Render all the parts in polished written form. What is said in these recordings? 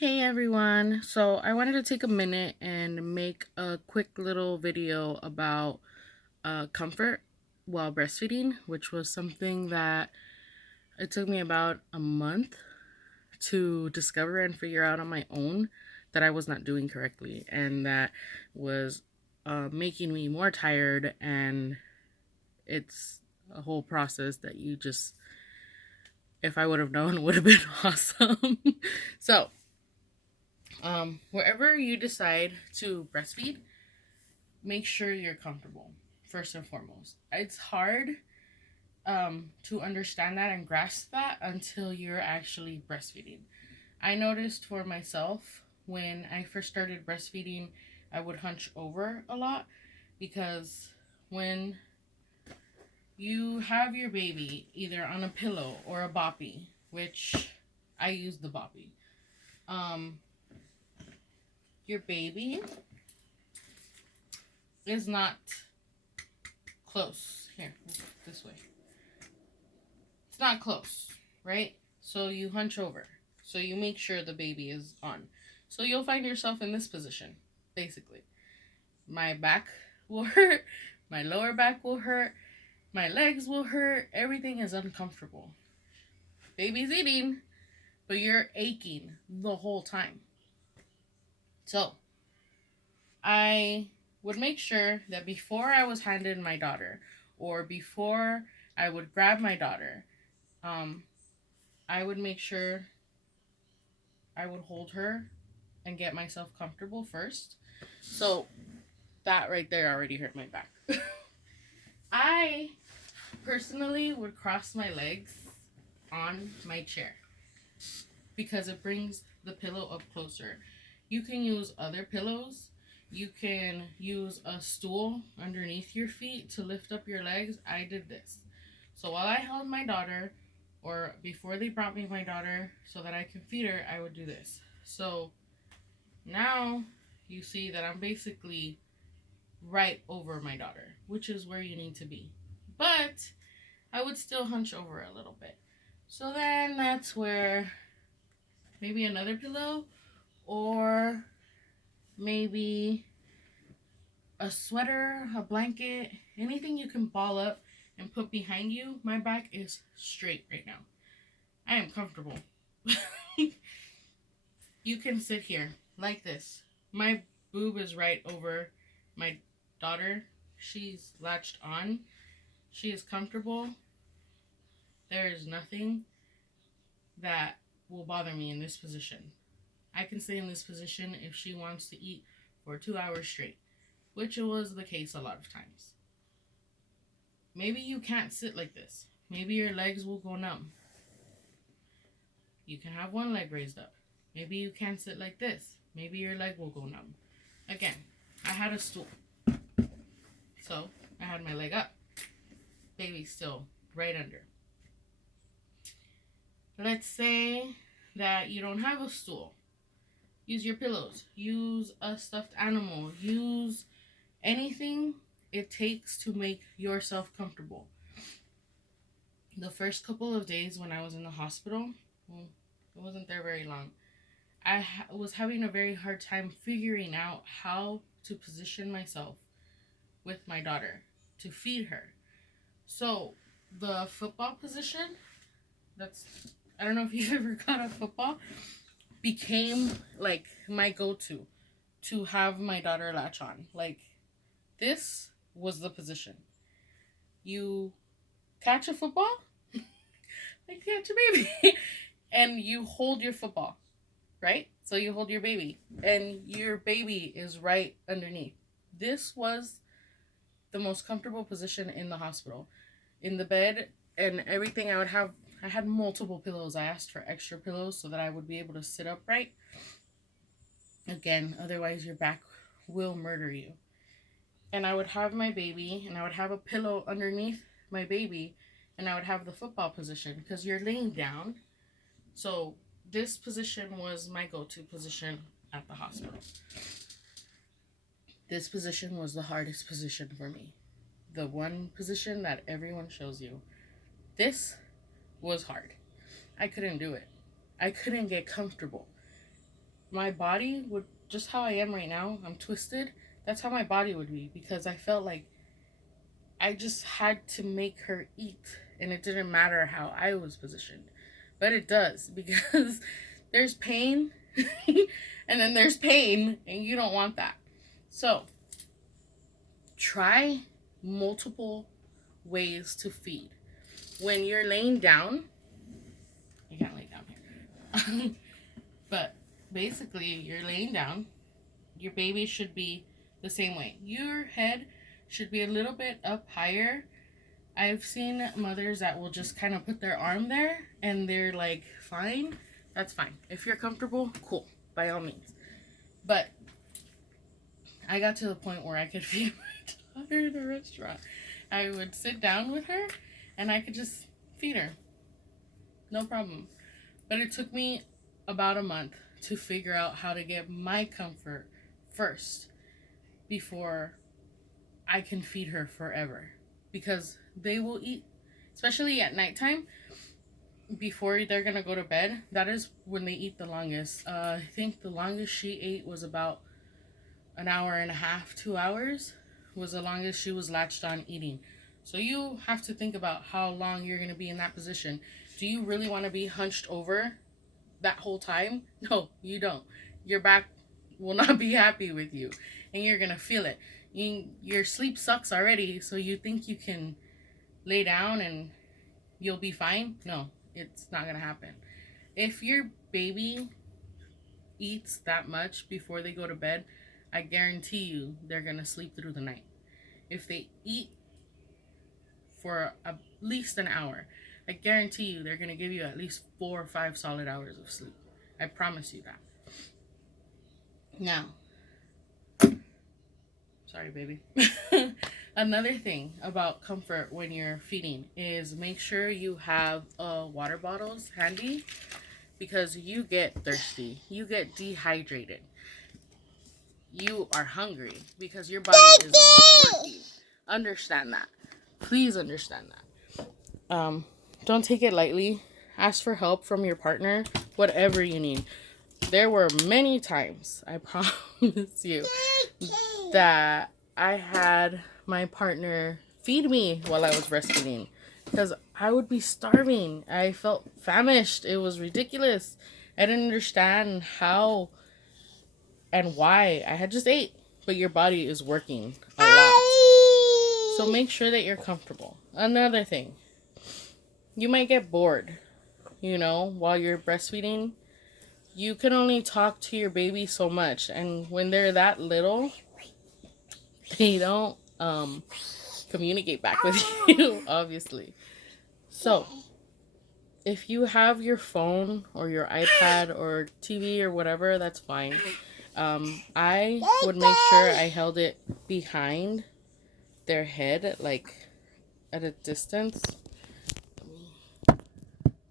Hey everyone, so I wanted to take a minute and make a quick little video about comfort while breastfeeding, which was something that it took me about a month to discover and figure out on my own that I was not doing correctly, and that was making me more tired. And it's a whole process that you just, if I would have known, would have been awesome. So, wherever you decide to breastfeed, make sure you're comfortable first and foremost. It's hard to understand that and grasp that until you're actually breastfeeding. I noticed for myself when I first started breastfeeding, I would hunch over a lot because when you have your baby either on a pillow or a boppy, which I use the boppy, um, your baby is not close. Here, this way. It's not close, right? So you hunch over. So you make sure the baby is on. So you'll find yourself in this position, basically. My back will hurt. My lower back will hurt. My legs will hurt. Everything is uncomfortable. Baby's eating, but you're aching the whole time. So I would make sure that before I was handed my daughter, or before I would grab my daughter, I would make sure I would hold her and get myself comfortable first. So that right there already hurt my back. I personally would cross my legs on my chair because it brings the pillow up closer. You can use other pillows. You can use a stool underneath your feet to lift up your legs. I did this. So while I held my daughter, or before they brought me my daughter so that I can feed her, I would do this. So now you see that I'm basically right over my daughter, which is where you need to be. But I would still hunch over a little bit. So then that's where maybe another pillow, or maybe a sweater, a blanket, anything you can ball up and put behind you. My back is straight right now. I am comfortable. You can sit here like this. My boob is right over my daughter. She's latched on. She is comfortable. There is nothing that will bother me in this position. I can stay in this position if she wants to eat for 2 hours straight, which was the case a lot of times. Maybe you can't sit like this. Maybe your legs will go numb. You can have one leg raised up. Maybe you can't sit like this. Maybe your leg will go numb. Again, I had a stool. So I had my leg up. Baby's still right under. Let's say that you don't have a stool. Use your pillows. Use a stuffed animal. Use anything it takes to make yourself comfortable. The first couple of days when I was in the hospital, well, it wasn't there very long. I was having a very hard time figuring out how to position myself with my daughter to feed her. So the football position, I don't know if you've ever got a football, became like my go-to to have my daughter latch on. Like, this was the position. You catch a football, like catch a baby, and you hold your football, right? So you hold your baby, and your baby is right underneath. This was the most comfortable position in the hospital. In the bed and everything, I had multiple pillows. I asked for extra pillows so that I would be able to sit upright. Again, otherwise your back will murder you. And I would have my baby, and I would have a pillow underneath my baby, and I would have the football position because you're laying down. So this position was my go-to position at the hospital. This position was the hardest position for me. The one position that everyone shows you. This was hard. I couldn't do it. I couldn't get comfortable. my body would, just how I am right now, I'm twisted. That's how my body would be, because I felt like I just had to make her eat, and it didn't matter how I was positioned. But it does, because there's pain and then there's pain, and you don't want that. So, try multiple ways to feed. When you're laying down, you can't lay down here. But basically, you're laying down, your baby should be the same way. Your head should be a little bit up higher. I've seen mothers that will just kind of put their arm there and they're like, fine. That's fine. If you're comfortable, cool, by all means. But I got to the point where I could feed my daughter in a restaurant. I would sit down with her and I could just feed her. No problem. But it took me about a month to figure out how to get my comfort first before I can feed her forever. Because they will eat, especially at nighttime, before they're going to go to bed. That is when they eat the longest. I think the longest she ate was about an hour and a half, 2 hours was the longest she was latched on eating. So you have to think about how long you're going to be in that position. Do you really want to be hunched over that whole time? No, you don't. Your back will not be happy with you, and you're going to feel it. Your sleep sucks already, so you think you can lay down and you'll be fine? No, it's not going to happen. If your baby eats that much before they go to bed, I guarantee you they're going to sleep through the night. If they eat for at least an hour, I guarantee you they're going to give you at least 4 or 5 solid hours of sleep. I promise you that. Now, sorry, baby. Another thing about comfort when you're feeding is make sure you have water bottles handy, because you get thirsty. You get dehydrated. You are hungry because your body is working. Understand that. Please understand that. Don't take it lightly. Ask for help from your partner, whatever you need. There were many times, I promise you, that I had my partner feed me while I was breastfeeding, because I would be starving. I felt famished. It was ridiculous. I didn't understand how and why. I had just ate, but your body is working a lot. So make sure that you're comfortable. Another thing, you might get bored, while you're breastfeeding. You can only talk to your baby so much, and when they're that little, they don't communicate back with you, obviously. So if you have your phone or your iPad or TV or whatever, that's fine. I would make sure I held it behind their head, like at a distance. Let me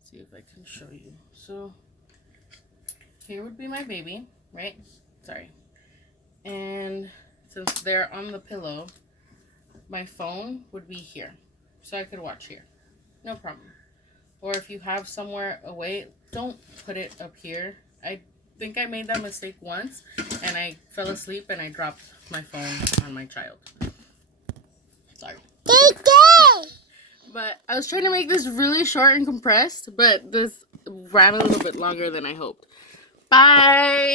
see if I can show you. So here would be my baby, right? Sorry. And since they're on the pillow, my phone would be here, so I could watch here. No problem. Or if you have somewhere away, don't put it up here. I think I made that mistake once, and I fell asleep and I dropped my phone on my child. Sorry. But I was trying to make this really short and compressed, but this ran a little bit longer than I hoped. Bye!